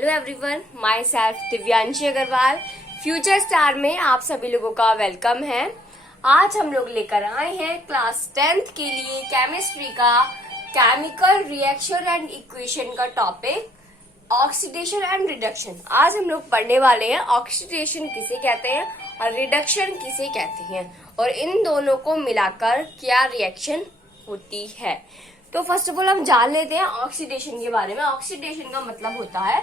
Hello everyone, my self Divyanshi Agarwal. Future star में आप सभी लोगों का वेलकम है। आज हम लोग लेकर आए हैं क्लास 10th के लिए केमिस्ट्री का केमिकल रिएक्शन एंड इक्वेशन का टॉपिक ऑक्सीडेशन एंड रिडक्शन। आज हम लोग पढ़ने वाले हैं ऑक्सीडेशन किसे कहते हैं और रिडक्शन किसे कहते हैं और इन दोनों को मिलाकर क्या रिएक्शन होती है। तो फर्स्ट ऑफ ऑल हम जान लेते हैं ऑक्सीडेशन के बारे में। ऑक्सीडेशन का मतलब होता है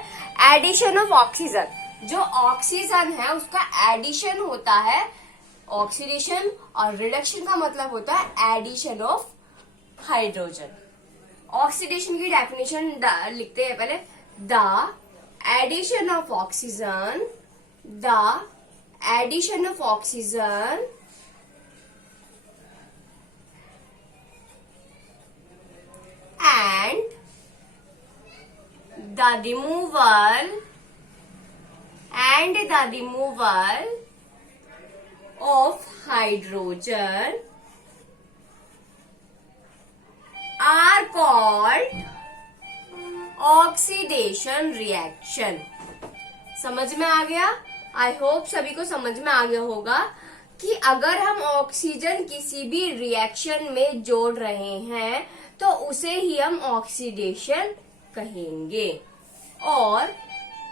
एडिशन ऑफ ऑक्सीजन। जो ऑक्सीजन है उसका एडिशन होता है ऑक्सीडेशन, और रिडक्शन का मतलब होता है एडिशन ऑफ हाइड्रोजन। ऑक्सीडेशन की डेफिनेशन लिखते हैं पहले। The addition of oxygen, the addition of oxygen and the removal of hydrogen are called oxidation reaction। समझ में आ गया? आई होप सभी को समझ में आ गया होगा कि अगर हम ऑक्सीजन किसी भी रिएक्शन में जोड़ रहे हैं तो उसे ही हम ऑक्सीडेशन कहेंगे, और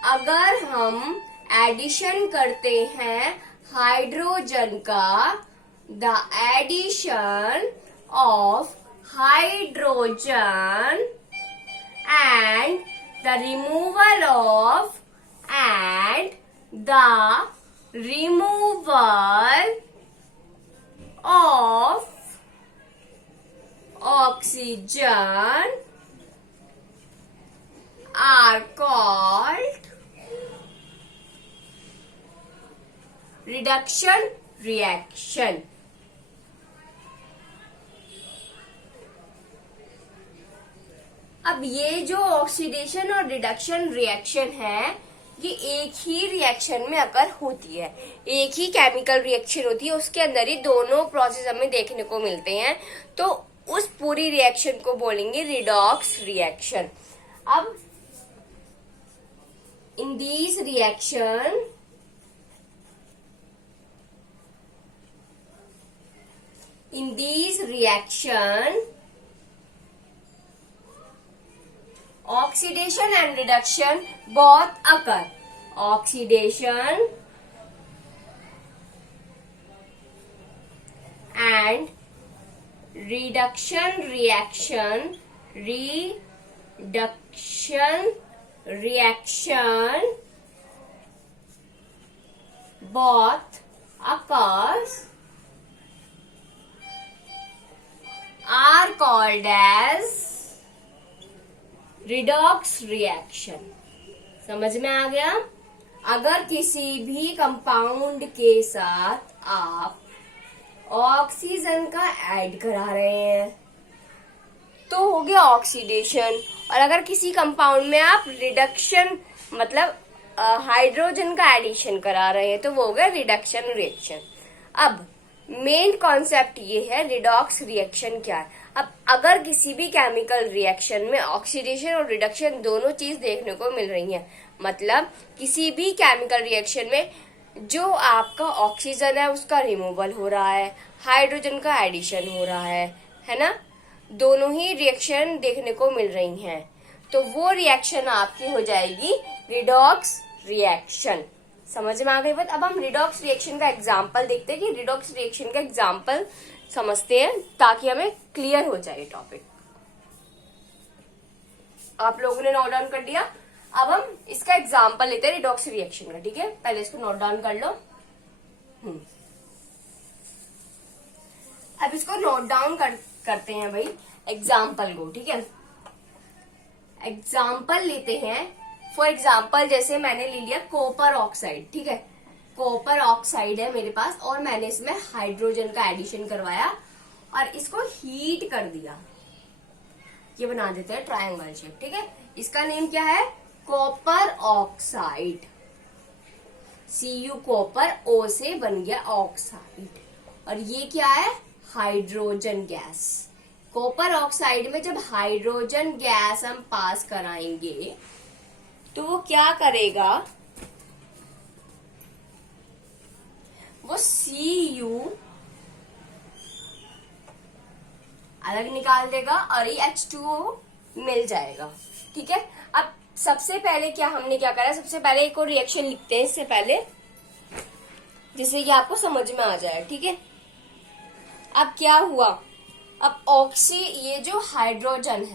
अगर हम एडिशन करते हैं हाइड्रोजन का, the addition of hydrogen and the removal of oxygen are called reduction reaction। अब ये जो ऑक्सीडेशन और रिडक्शन रिएक्शन है ये एक ही रिएक्शन में अगर होती है, एक ही केमिकल रिएक्शन होती है, उसके अंदर ही दोनों प्रोसेस हमें देखने को मिलते हैं, तो उस पूरी रिएक्शन को बोलेंगे रिडॉक्स रिएक्शन। अब in these reaction oxidation and reduction both occur। Oxidation and reduction reaction both occurs are called as redox reaction. समझ में आ गया? अगर किसी भी कंपाउंड के साथ आप ऑक्सीजन का ऐड करा रहे हैं तो हो गया ऑक्सीडेशन, और अगर किसी कंपाउंड में आप रिडक्शन मतलब हाइड्रोजन का एडिशन करा रहे हैं तो वो हो गया रिडक्शन रिएक्शन। अब मेन कॉन्सेप्ट ये है रिडॉक्स रिएक्शन क्या है। अब अगर किसी भी केमिकल रिएक्शन में ऑक्सीडेशन और रिडक्शन दोनों चीज देखने को मिल रही है, मतलब किसी भी केमिकल रिएक्शन में जो आपका ऑक्सीजन है उसका रिमूवल हो रहा है, हाइड्रोजन का एडिशन हो रहा है ना, दोनों ही रिएक्शन देखने को मिल रही हैं, तो वो रिएक्शन आपकी हो जाएगी रिडॉक्स रिएक्शन। समझ में आ गई बात? अब हम रिडॉक्स रिएक्शन का एग्जाम्पल देखते हैं कि रिडॉक्स रिएक्शन का एग्जाम्पल समझते हैं ताकि हमें क्लियर हो जाए टॉपिक। आप लोगों ने नोट डाउन कर दिया? अब हम इसका एग्जाम्पल लेते हैं रिडॉक्स रिएक्शन का। ठीक है, पहले इसको नोट डाउन कर लो। अब इसको नोट डाउन करते हैं भाई एग्जाम्पल को। ठीक है, एग्जाम्पल लेते हैं। फॉर एग्जाम्पल जैसे मैंने ले लिया कॉपर ऑक्साइड। ठीक है, कॉपर ऑक्साइड है मेरे पास और मैंने इसमें हाइड्रोजन का एडिशन करवाया और इसको हीट कर दिया। ये बना देते हैं ट्रायंगल शेप। ठीक है, इसका नेम क्या है? Copper oxide. Cu copper, O से बन गया ऑक्साइड, और ये क्या है? Hydrogen gas. कॉपर ऑक्साइड में जब हाइड्रोजन गैस हम पास कराएंगे तो वो क्या करेगा, वो Cu अलग निकाल देगा और ये H2O मिल जाएगा। ठीक है, अब सबसे पहले हमने क्या करा, सबसे पहले एक और रिएक्शन लिखते हैं इससे पहले, जिससे कि आपको समझ में आ जाए। ठीक है, अब क्या हुआ, अब ये जो हाइड्रोजन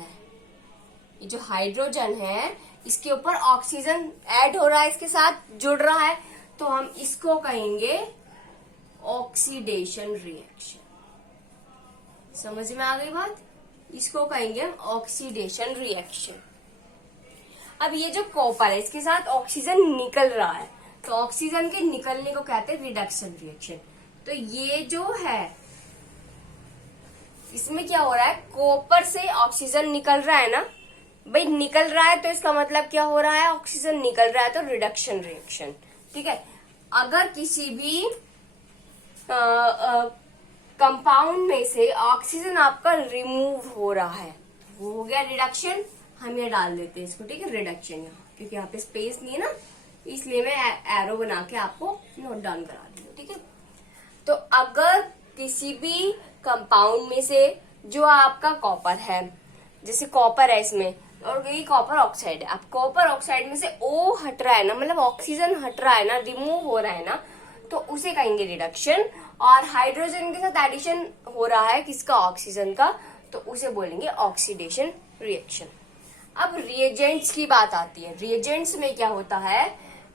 है, इसके ऊपर ऑक्सीजन ऐड हो रहा है, इसके साथ जुड़ रहा है, तो हम इसको कहेंगे ऑक्सीडेशन रिएक्शन। समझ में आ गई बात, इसको कहेंगे हम ऑक्सीडेशन रिएक्शन। अब ये जो कॉपर है, इसके साथ ऑक्सीजन निकल रहा है, तो ऑक्सीजन के निकलने को कहते हैं रिडक्शन रिएक्शन। तो ये जो है, इसमें क्या हो रहा है, कॉपर से ऑक्सीजन निकल रहा है ना भाई, निकल रहा है, तो इसका मतलब क्या हो रहा है, ऑक्सीजन निकल रहा है, तो रिडक्शन रिएक्शन। ठीक है, अगर किसी भी कंपाउंड में से ऑक्सीजन आपका रिमूव हो रहा है, वो हो गया रिडक्शन। हम ये डाल देते हैं इसको, ठीक है, रिडक्शन यहाँ, क्योंकि यहाँ पे स्पेस नहीं है ना, इसलिए मैं एरो बना के आपको नोट डाउन करा दी हूँ। ठीक है, तो अगर किसी भी कंपाउंड में से जो आपका कॉपर है, जैसे कॉपर है इसमें, और ये कॉपर ऑक्साइड है, अब कॉपर ऑक्साइड में से O हट रहा है ना, मतलब ऑक्सीजन हट रहा है ना, रिमूव हो रहा है ना, तो उसे कहेंगे रिडक्शन। और हाइड्रोजन के साथ एडिशन हो रहा है किसका, ऑक्सीजन का, तो उसे बोलेंगे ऑक्सीडेशन रिएक्शन। अब रिएजेंट्स की बात आती है। रिएजेंट्स में क्या होता है,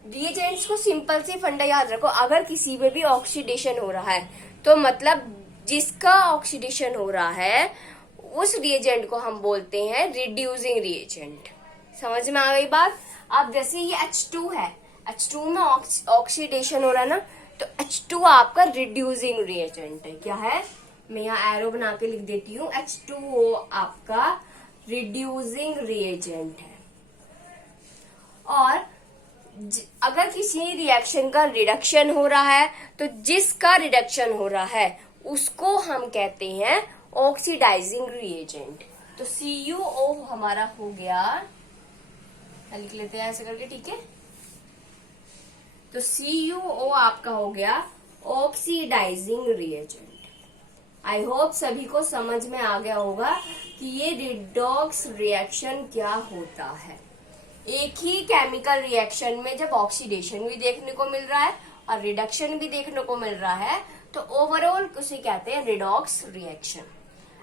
रिएजेंट्स को सिंपल सी फंडा याद रखो, अगर किसी में भी ऑक्सीडेशन हो रहा है, तो मतलब जिसका ऑक्सीडेशन हो रहा है उस रिएजेंट को हम बोलते हैं रिड्यूसिंग रिएजेंट। समझ में आ गई बात। अब जैसे ये H2 है, H2 में ऑक्सीडेशन हो रहा है ना, तो H2 आपका रिड्यूसिंग रिएजेंट है। क्या है, मैं यहाँ एरो बना के लिख देती हूँ, H2O आपका रिड्यूसिंग रिएजेंट है। और अगर किसी रिएक्शन का रिडक्शन हो रहा है, तो जिसका रिडक्शन हो रहा है उसको हम कहते हैं ऑक्सीडाइजिंग रिएजेंट। तो CuO हमारा हो गया, लिख लेते हैं ऐसे करके, ठीक है। तो CuO आपका हो गया ऑक्सीडाइजिंग रिएजेंट। आई होप सभी को समझ में आ गया होगा कि ये रिडॉक्स रिएक्शन क्या होता है। एक ही केमिकल रिएक्शन में जब ऑक्सीडेशन भी देखने को मिल रहा है और रिडक्शन भी देखने को मिल रहा है, तो ओवरऑल उसे कहते हैं रिडॉक्स रिएक्शन।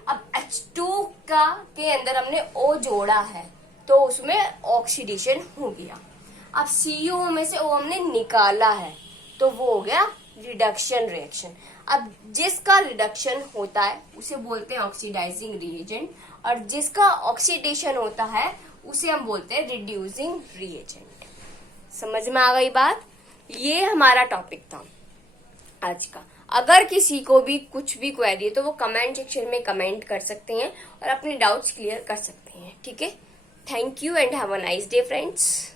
अब H2 के अंदर हमने O जोड़ा है, तो उसमें ऑक्सीडेशन हो गया। अब CuO में से O हमने निकाला है, तो वो हो गया रिडक्शन रिएक्शन। अब जिसका रिडक्शन होता है उसे बोलते हैं ऑक्सीडाइजिंग रिएजेंट, और जिसका ऑक्सीडेशन होता है उसे हम बोलते हैं रिड्यूसिंग रिएजेंट। समझ में आ गई बात। ये हमारा टॉपिक था आज का। अगर किसी को भी कुछ भी क्वेरी है तो वो कमेंट सेक्शन में कमेंट कर सकते हैं और अपने डाउट्स क्लियर कर सकते हैं। ठीक है, thank you and have a nice day friends.